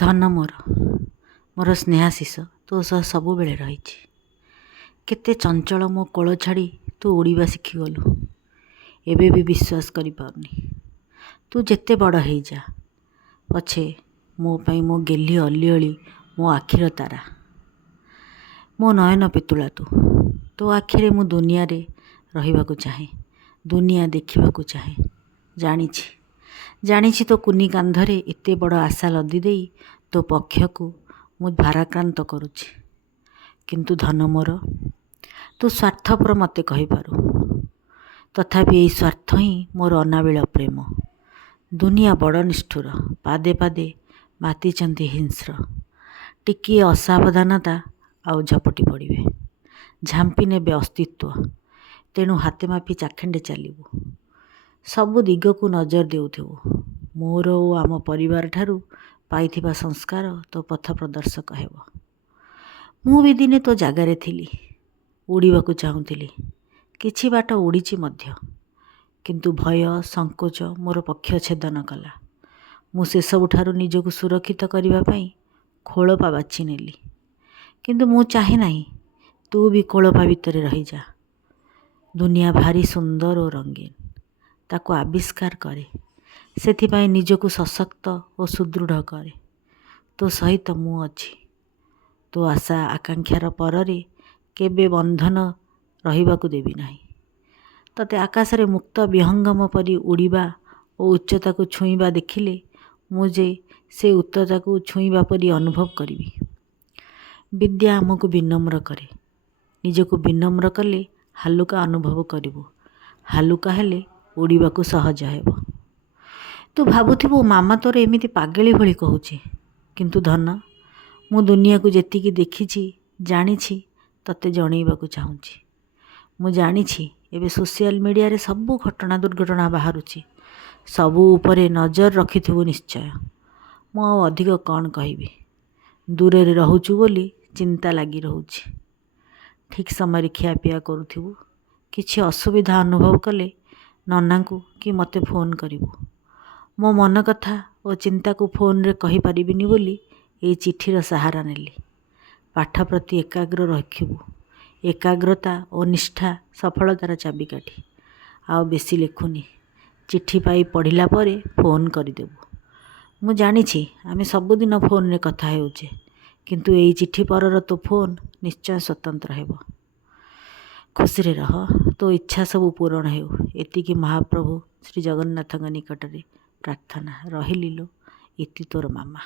ଧନ ମୋର ସ୍ନେହାଶିଷ ତୋ ସହ ସବୁବେଳେ ରହିଛି। କେତେ ଚଞ୍ଚଳ ମୋ କୋଳ ଛାଡ଼ି ତୁ ଉଡ଼ିବା ଶିଖିଗଲୁ। ଏବେ ବି ବିଶ୍ୱାସ କରିପାରୁନି। ତୁ ଯେତେ ବଡ଼ ହେଇଯା ପଛେ ମୋ ପାଇଁ ମୋ ଗେହ୍ଲି ଅଲିଅଳି ମୋ ଆଖିର ତାରା। ମୋ ନୟନ ପିତୁଳା ତୋ ଆଖିରେ ମୁଁ ଦୁନିଆରେ ରହିବାକୁ ଚାହେଁ, ଦୁନିଆ ଦେଖିବାକୁ ଚାହେଁ। ଜାଣିଛି ତୋ କୁନି କାନ୍ଧରେ ଏତେ ବଡ଼ ଆଶା ଲଦି ଦେଇ ତୋ ପକ୍ଷକୁ ମୁଁ ଭାରାକ୍ରାନ୍ତ କରୁଛି। କିନ୍ତୁ ଧନ ମୋର, ତୁ ସ୍ୱାର୍ଥପର ମୋତେ କହିପାରୁ, ତଥାପି ଏଇ ସ୍ୱାର୍ଥ ହିଁ ମୋର ଅନାବିଳ ପ୍ରେମ। ଦୁନିଆ ବଡ଼ ନିଷ୍ଠୁର, ପାଦେ ପାଦେ ମାତିଛନ୍ତି ହିଂସ୍ର। ଟିକିଏ ଅସାବଧାନତା ଆଉ ଝପଟି ପଡ଼ିବେ, ଝାମ୍ପି ନେବେ ଅସ୍ତିତ୍ୱ। ତେଣୁ ହାତେ ମାପି ଚାଖେଣ୍ଡେ ଚାଲିବୁ, ସବୁ ଦିଗକୁ ନଜର ଦେଉଥିବୁ। ମୋର ଓ ଆମ ପରିବାର ଠାରୁ ପାଇଥିବା ସଂସ୍କାର ତୋ ପଥ ପ୍ରଦର୍ଶକ ହେବ। ମୁଁ ବି ଦିନେ ତୋ ଜାଗାରେ ଥିଲି, ଉଡ଼ିବାକୁ ଚାହୁଁଥିଲି, କିଛି ବାଟ ଉଡ଼ିଛି ମଧ୍ୟ। କିନ୍ତୁ ଭୟ ସଙ୍କୋଚ ମୋର ପକ୍ଷ ଛେଦନ କଲା। ମୁଁ ସେସବୁଠାରୁ ନିଜକୁ ସୁରକ୍ଷିତ କରିବା ପାଇଁ ଖୋଳପା ବାଛି ନେଲି। କିନ୍ତୁ ମୁଁ ଚାହେଁ ନାହିଁ ତୁ ବି ଖୋଳପା ଭିତରେ ରହିଯା। ଦୁନିଆ ଭାରି ସୁନ୍ଦର ଓ ରଙ୍ଗୀନ, ତାକୁ ଆବିଷ୍କାର କରେ। ସେଥିପାଇଁ ନିଜକୁ ସଶକ୍ତ ଓ ସୁଦୃଢ଼ କରେ। ତୋ ସହିତ ମୁଁ ଅଛି। ତୋ ଆଶା ଆକାଂକ୍ଷାର ପରରେ କେବେ ବନ୍ଧନ ରହିବାକୁ ଦେବି ନାହିଁ। ତତେ ଆକାଶରେ ମୁକ୍ତ ବିହଙ୍ଗମ ପରି ଉଡ଼ିବା ଓ ଉଚ୍ଚତାକୁ ଛୁଇଁବା ଦେଖିଲେ ମୁଁ ଯେ ସେ ଉଚ୍ଚତାକୁ ଛୁଇଁବା ପରି ଅନୁଭବ କରିବି। ବିଦ୍ୟା ଆମକୁ ବିନମ୍ର କରେ। ନିଜକୁ ବିନମ୍ର କଲେ ହାଲୁକା ଅନୁଭବ କରିବୁ। ହାଲୁକା ହେଲେ ଉଡ଼ିବାକୁ ସହଜ ହେବ। ତୁ ଭାବୁଥିବୁ ମାମା ତୋର ଏମିତି ପାଗଳି ଭଳି କହୁଛି। କିନ୍ତୁ ଧନ, ମୁଁ ଦୁନିଆକୁ ଯେତିକି ଦେଖିଛି ଜାଣିଛି ତତେ ଜଣେଇବାକୁ ଚାହୁଁଛି। ମୁଁ ଜାଣିଛି ଏବେ ସୋସିଆଲ ମିଡ଼ିଆରେ ସବୁ ଘଟଣା ଦୁର୍ଘଟଣା ବାହାରୁଛି। ସବୁ ଉପରେ ନଜର ରଖିଥିବୁ ନିଶ୍ଚୟ। ମୁଁ ଆଉ ଅଧିକ କ'ଣ କହିବି। ଦୂରରେ ରହୁଛୁ ବୋଲି ଚିନ୍ତା ଲାଗି ରହୁଛି। ଠିକ୍ ସମୟରେ ଖିଆପିଆ କରୁଥିବୁ। କିଛି ଅସୁବିଧା ଅନୁଭବ କଲେ ନନାଙ୍କୁ କି ମୋତେ ଫୋନ୍ କରିବୁ। ମୋ ମନ କଥା ଓ ଚିନ୍ତାକୁ ଫୋନ୍ରେ କହିପାରିବିନି ବୋଲି ଏଇ ଚିଠିର ସାହାରା ନେଲି। ପାଠ ପ୍ରତି ଏକାଗ୍ର ରଖିବୁ। ଏକାଗ୍ରତା ଓ ନିଷ୍ଠା ସଫଳତାର ଚାବିକାଠି। ଆଉ ବେଶୀ ଲେଖୁନି। ଚିଠି ପାଇ ପଢ଼ିଲା ପରେ ଫୋନ୍ କରିଦେବୁ। ମୁଁ ଜାଣିଛି ଆମେ ସବୁଦିନ ଫୋନ୍ରେ କଥା ହେଉଛେ, କିନ୍ତୁ ଏଇ ଚିଠି ପରର ତୋ ଫୋନ୍ ନିଶ୍ଚୟ ସ୍ୱତନ୍ତ୍ର ହେବ। ଖୁସିରେ ରହ। ତୋ ଇଚ୍ଛା ସବୁ ପୂରଣ ହେଉ, ଏତିକି ମହାପ୍ରଭୁ ଶ୍ରୀ ଜଗନ୍ନାଥଙ୍କ ନିକଟରେ ପ୍ରାର୍ଥନା। ରହିଲି ଲୋ, ଇତି ତୋର ମାମା।